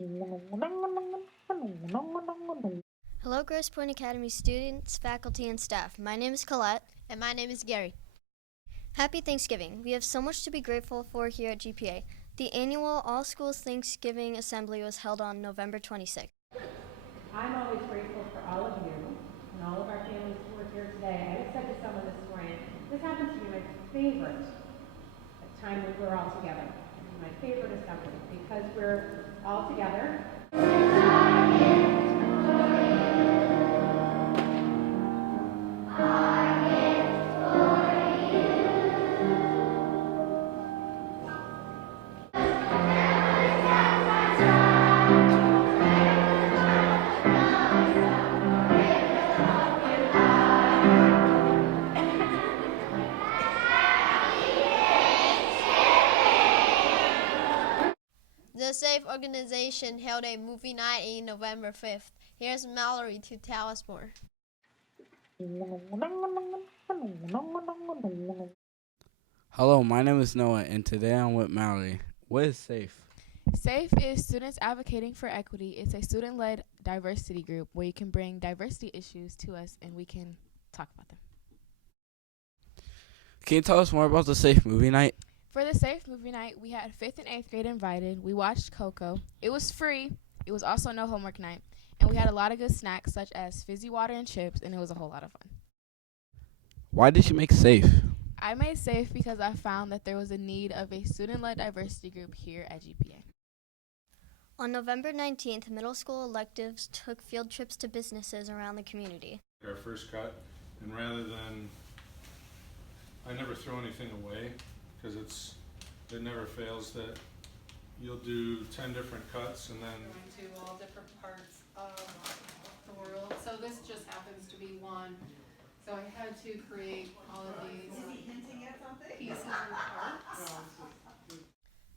Hello, Grosse Pointe Academy students, faculty, and staff. My name is Colette. And my name is Gary. Happy Thanksgiving. We have so much to be grateful for here at GPA. The annual All Schools Thanksgiving Assembly was held on November 26th. I'm always grateful for all of you and all of our families who are here today. I said to someone this morning, this happens to be my favorite time when we're all together. My favorite assembly because we're all together. The SAFE organization held a movie night on November 5th. Here's Mallory to tell us more. Hello, my name is Noah, and today I'm with Mallory. What is SAFE? SAFE is Students Advocating for Equity. It's a student-led diversity group where you can bring diversity issues to us and we can talk about them. Can you tell us more about the SAFE movie night? For the SAFE movie night, we had 5th and 8th grade invited. We watched Coco. It was free. It was also no homework night. And we had a lot of good snacks such as fizzy water and chips, and it was a whole lot of fun. Why did you make SAFE? I made SAFE because I found that there was a need of a student-led diversity group here at GPA. On November 19th, middle school electives took field trips to businesses around the community. Our first cut, and rather than, I never throw anything away because it never fails that you'll do 10 different cuts and then going to all different parts of the world. So this just happens to be one. So I had to create all of these pieces and parts.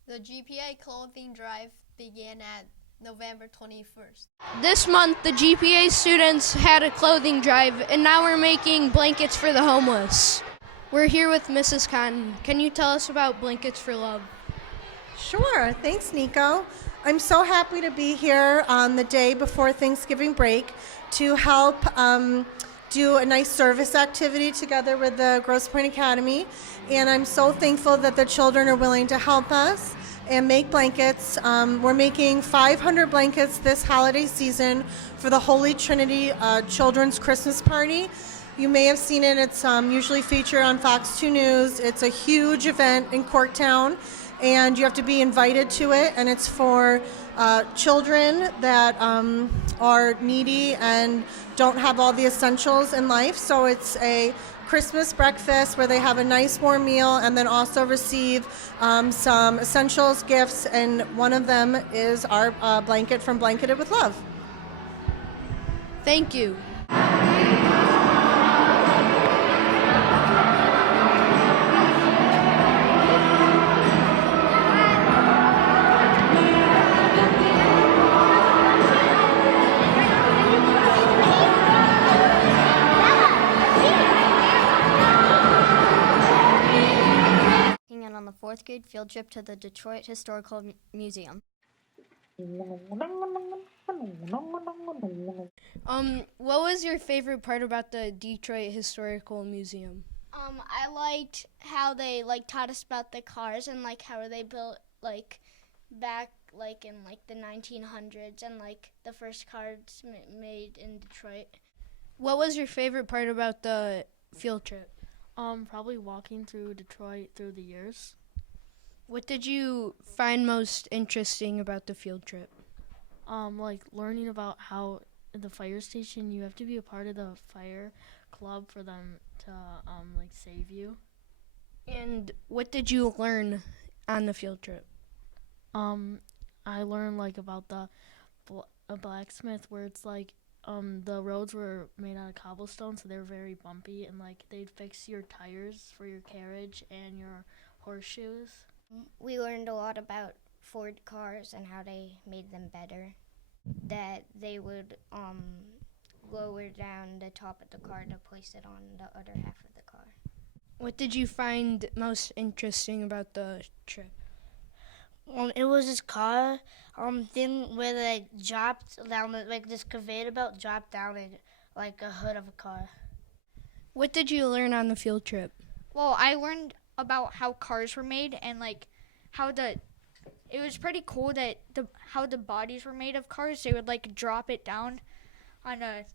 The GPA clothing drive began at November 21st. This month, the GPA students had a clothing drive, and now we're making blankets for the homeless. We're here with Mrs. Cotton. Can you tell us about Blankets for Love? Sure. Thanks, Nico. I'm so happy to be here on the day before Thanksgiving break to help do a nice service activity together with the Grosse Pointe Academy. And I'm so thankful that the children are willing to help us and make blankets. We're making 500 blankets this holiday season for the Holy Trinity Children's Christmas Party. You may have seen it. It's usually featured on Fox 2 News. It's a huge event in Corktown, and you have to be invited to it, and it's for children that are needy and don't have all the essentials in life. So it's a Christmas breakfast where they have a nice warm meal and then also receive some essentials gifts, and one of them is our blanket from Blanketed with Love. Thank you. On the 4th grade field trip to the Detroit Historical Museum. What was your favorite part about the Detroit Historical Museum? I liked how they taught us about the cars and how they built back in the 1900s and the first cars made in Detroit. What was your favorite part about the field trip? Probably walking through Detroit through the years. What did you find most interesting about the field trip? Learning about how the fire station, you have to be a part of the fire club for them to save you. And what did you learn on the field trip? I learned about the blacksmith where it's the roads were made out of cobblestone, so they were very bumpy, and they'd fix your tires for your carriage and your horseshoes. We learned a lot about Ford cars and how they made them better. That they would lower down the top of the car to place it on the other half of the car. What did you find most interesting about the trip? It was this car thing where they dropped down, like this conveyor belt dropped down in like a hood of a car. What did you learn on the field trip? Well, I learned about how cars were made and like it was pretty cool that how the bodies were made of cars. They would like drop it down on the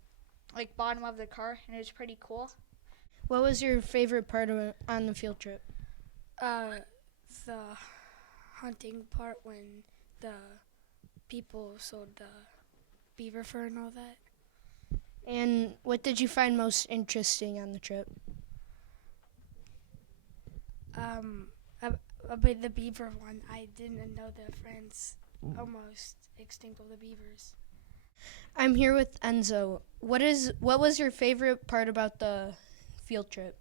like bottom of the car, and it was pretty cool. What was your favorite part on the field trip? The hunting part when the people sold the beaver fur and all that. And what did you find most interesting on the trip? About the beaver one, I didn't know the friends almost extinct of the beavers. I'm here with Enzo. What was your favorite part about the field trip?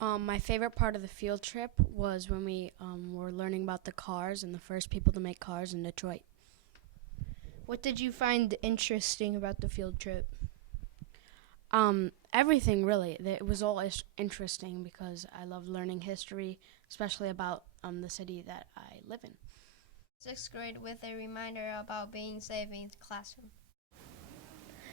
My favorite part of the field trip was when we were learning about the cars and the first people to make cars in Detroit. What did you find interesting about the field trip? Everything, really. It was all interesting because I loved learning history, especially about the city that I live in. 6th grade with a reminder about being safe in the classroom.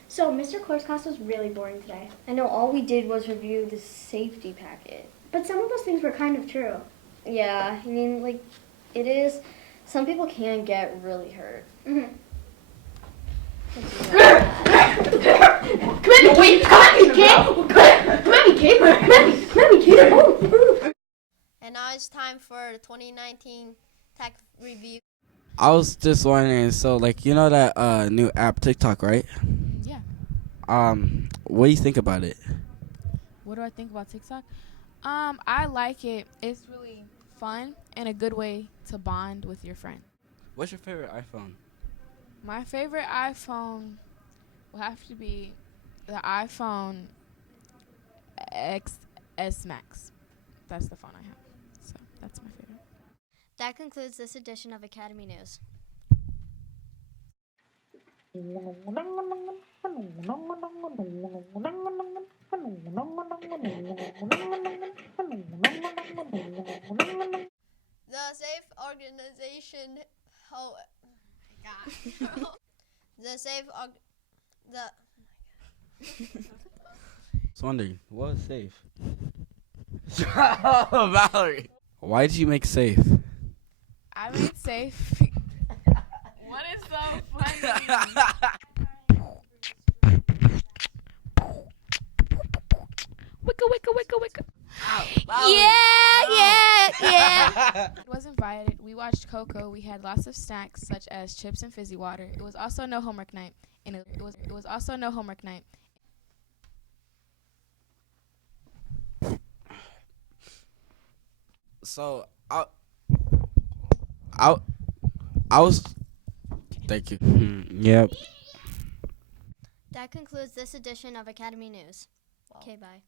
So, Mr. Core's class was really boring today. I know all we did was review the safety packet. But some of those things were kind of true. Yeah, I mean, like, it is. Some people can get really hurt. Mm-hmm. And now it's time for the 2019 tech review. I was just wondering, so like you know that new app TikTok, right? Yeah. What do you think about it? What do I think about TikTok? I like it. It's really fun and a good way to bond with your friend. What's your favorite iPhone? My favorite iPhone will have to be the iPhone XS Max. That's the phone I have. So that's my favorite. That concludes this edition of Academy News. The Safe Organization. Oh my God. The Safe Org. The. Just wondering, what was safe? Valerie. Why did you make safe? I made safe. What is so funny? Wicka, wicka, wicka, wicka. Yeah. Was invited. We watched Coco. We had lots of snacks such as chips and fizzy water. It was also no homework night, and it was also no homework night. So I was. Thank you. Yep. That concludes this edition of Academy News. Okay, bye.